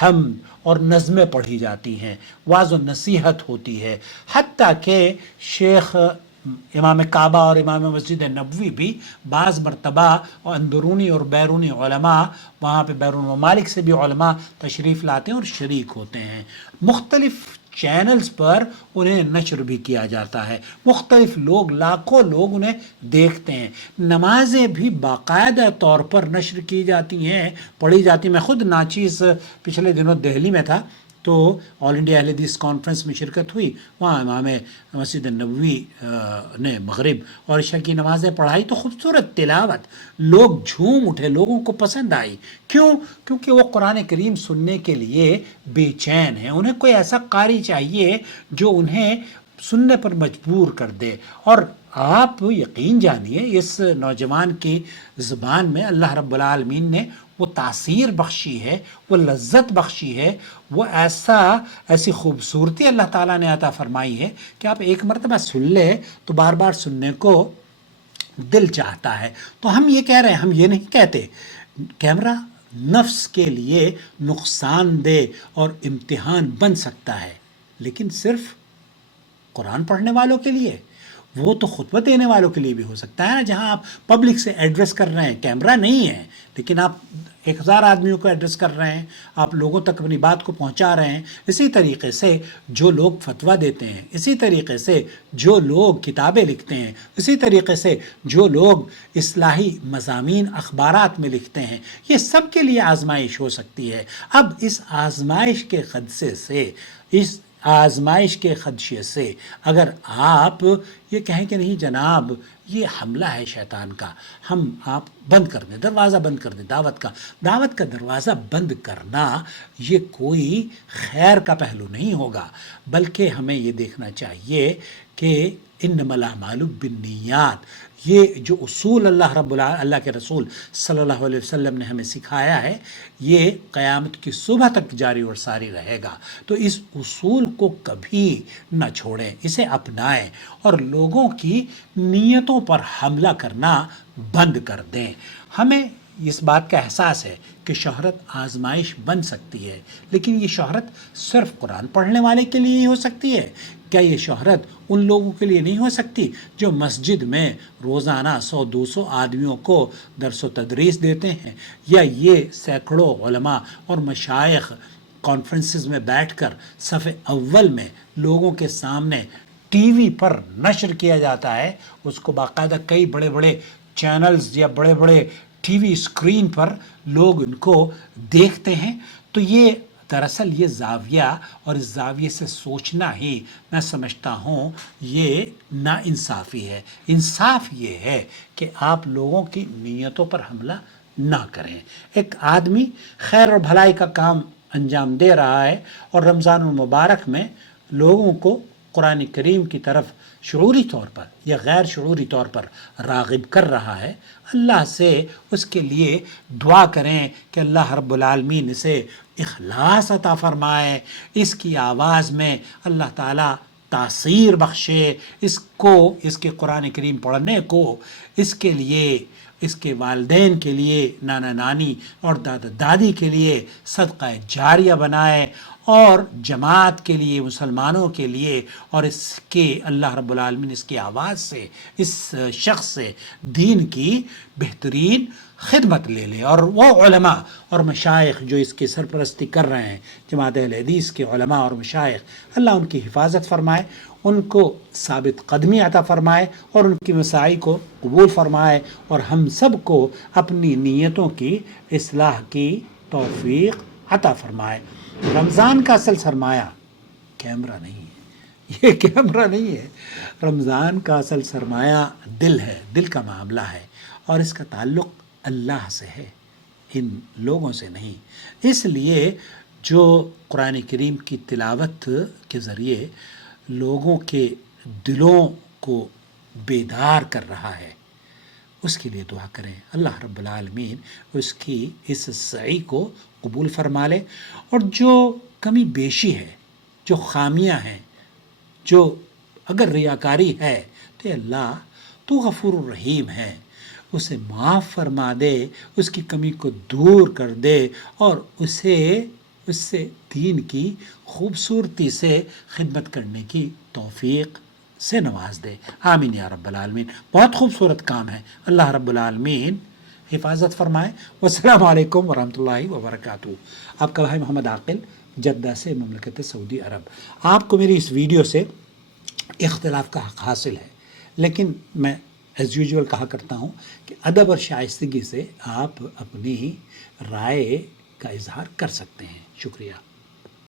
حمد اور نظمیں پڑھی جاتی ہیں، واعظ و نصیحت ہوتی ہے، حتیٰ کہ شیخ امام کعبہ اور امام مسجد نبوی بھی بعض مرتبہ اندرونی اور بیرونی علماء، وہاں پہ بیرون ممالک سے بھی علماء تشریف لاتے ہیں اور شریک ہوتے ہیں۔ مختلف چینلز پر انہیں نشر بھی کیا جاتا ہے، مختلف لوگ، لاکھوں لوگ انہیں دیکھتے ہیں۔ نمازیں بھی باقاعدہ طور پر نشر کی جاتی ہیں، پڑھی جاتی ہیں۔ میں خود ناچیز پچھلے دنوں دہلی میں تھا، تو آل انڈیا اہل حدیث کانفرنس میں شرکت ہوئی، وہاں امام مسجد نبوی نے مغرب اور عشاء کی نمازیں پڑھائی، تو خوبصورت تلاوت، لوگ جھوم اٹھے، لوگوں کو پسند آئی۔ کیوں؟ کیونکہ وہ قرآن کریم سننے کے لیے بے چین ہیں، انہیں کوئی ایسا قاری چاہیے جو انہیں سننے پر مجبور کر دے۔ اور آپ یقین جانیے اس نوجوان کی زبان میں اللہ رب العالمین نے وہ تاثیر بخشی ہے، وہ لذت بخشی ہے، وہ ایسی خوبصورتی اللہ تعالیٰ نے عطا فرمائی ہے کہ آپ ایک مرتبہ سن لیں تو بار بار سننے کو دل چاہتا ہے۔ تو ہم یہ کہہ رہے ہیں، ہم یہ نہیں کہتے کیمرہ نفس کے لیے نقصان دہ اور امتحان بن سکتا ہے، لیکن صرف قرآن پڑھنے والوں کے لیے، وہ تو خطبہ دینے والوں کے لیے بھی ہو سکتا ہے نا، جہاں آپ پبلک سے ایڈریس کر رہے ہیں، کیمرہ نہیں ہے لیکن آپ 1000 آدمیوں کو ایڈریس کر رہے ہیں، آپ لوگوں تک اپنی بات کو پہنچا رہے ہیں۔ اسی طریقے سے جو لوگ فتویٰ دیتے ہیں، اسی طریقے سے جو لوگ کتابیں لکھتے ہیں، اسی طریقے سے جو لوگ اصلاحی مضامین اخبارات میں لکھتے ہیں، یہ سب کے لیے آزمائش ہو سکتی ہے۔ اب اس آزمائش کے خدشے سے، اس آزمائش کے خدشے سے اگر آپ یہ کہیں کہ نہیں جناب یہ حملہ ہے شیطان کا، آپ بند کر دیں، دروازہ بند کر دیں دعوت کا دروازہ بند کرنا یہ کوئی خیر کا پہلو نہیں ہوگا، بلکہ ہمیں یہ دیکھنا چاہیے کہ انما الاعمال بالنیات، یہ جو اصول اللہ کے رسول صلی اللہ علیہ وسلم نے ہمیں سکھایا ہے، یہ قیامت کی صبح تک جاری اور ساری رہے گا۔ تو اس اصول کو کبھی نہ چھوڑیں، اسے اپنائیں اور لوگوں کی نیتوں پر حملہ کرنا بند کر دیں۔ ہمیں اس بات کا احساس ہے کہ شہرت آزمائش بن سکتی ہے، لیکن یہ شہرت صرف قرآن پڑھنے والے کے لیے ہی ہو سکتی ہے؟ کیا یہ شہرت ان لوگوں کے لیے نہیں ہو سکتی جو مسجد میں روزانہ 100-200 آدمیوں کو درس و تدریس دیتے ہیں، یا یہ سینکڑوں علماء اور مشائخ کانفرنسز میں بیٹھ کر صف اول میں لوگوں کے سامنے ٹی وی پر نشر کیا جاتا ہے، اس کو باقاعدہ کئی بڑے بڑے چینلز یا بڑے بڑے ٹی وی اسکرین پر لوگ ان کو دیکھتے ہیں؟ تو یہ دراصل یہ زاویہ اور اس زاویے سے سوچنا ہی میں سمجھتا ہوں یہ ناانصافی ہے۔ انصاف یہ ہے کہ آپ لوگوں کی نیتوں پر حملہ نہ کریں۔ ایک آدمی خیر اور بھلائی کا کام انجام دے رہا ہے اور رمضان المبارک میں لوگوں کو قرآن کریم کی طرف شعوری طور پر یا غیر شعوری طور پر راغب کر رہا ہے، اللہ سے اس کے لیے دعا کریں کہ اللہ رب العالمین اسے اخلاص عطا فرمائے، اس کی آواز میں اللہ تعالیٰ تاثیر بخشے، اس کے قرآن کریم پڑھنے کو اس کے لیے، اس کے والدین کے لیے، نانا نانی اور دادا دادی کے لیے صدقہ جاریہ بنائے، اور جماعت کے لیے، مسلمانوں کے لیے، اور اس کے اللہ رب العالمین اس کی آواز سے، اس شخص سے دین کی بہترین خدمت لے لے۔ اور وہ علماء اور مشائخ جو اس کی سرپرستی کر رہے ہیں، جماعت اہل حدیث کے علماء اور مشائخ، اللہ ان کی حفاظت فرمائے، ان کو ثابت قدمی عطا فرمائے اور ان کی مساعی کو قبول فرمائے، اور ہم سب کو اپنی نیتوں کی اصلاح کی توفیق عطا فرمائے۔ رمضان کا اصل سرمایہ کیمرہ نہیں ہے، یہ کیمرہ نہیں ہے، رمضان کا اصل سرمایہ دل ہے، دل کا معاملہ ہے، اور اس کا تعلق اللہ سے ہے، ان لوگوں سے نہیں۔ اس لیے جو قرآن کریم کی تلاوت کے ذریعے لوگوں کے دلوں کو بیدار کر رہا ہے، اس کے لیے دعا کریں، اللہ رب العالمین اس کی اس سعی کو قبول فرما لے، اور جو کمی بیشی ہے، جو خامیاں ہیں، جو اگر ریاکاری ہے تو اللہ تو غفور الرحیم ہے، اسے معاف فرما دے، اس کی کمی کو دور کر دے، اور اسے اس سے دین کی خوبصورتی سے خدمت کرنے کی توفیق سے نواز دے. آمین یا رب العالمین. بہت خوبصورت کام ہے. اللہ رب العالمین حفاظت فرمائے. والسلام علیکم ورحمۃ اللہ وبرکاتہ. آپ کا بھائی محمد عاقل، جدہ سے، مملکت سعودی عرب. آپ کو میری اس ویڈیو سے اختلاف کا حق حاصل ہے، لیکن میں ایز یوزول کہا کرتا ہوں کہ ادب اور شائستگی سے آپ اپنی رائے کا اظہار کر سکتے ہیں. شکریہ.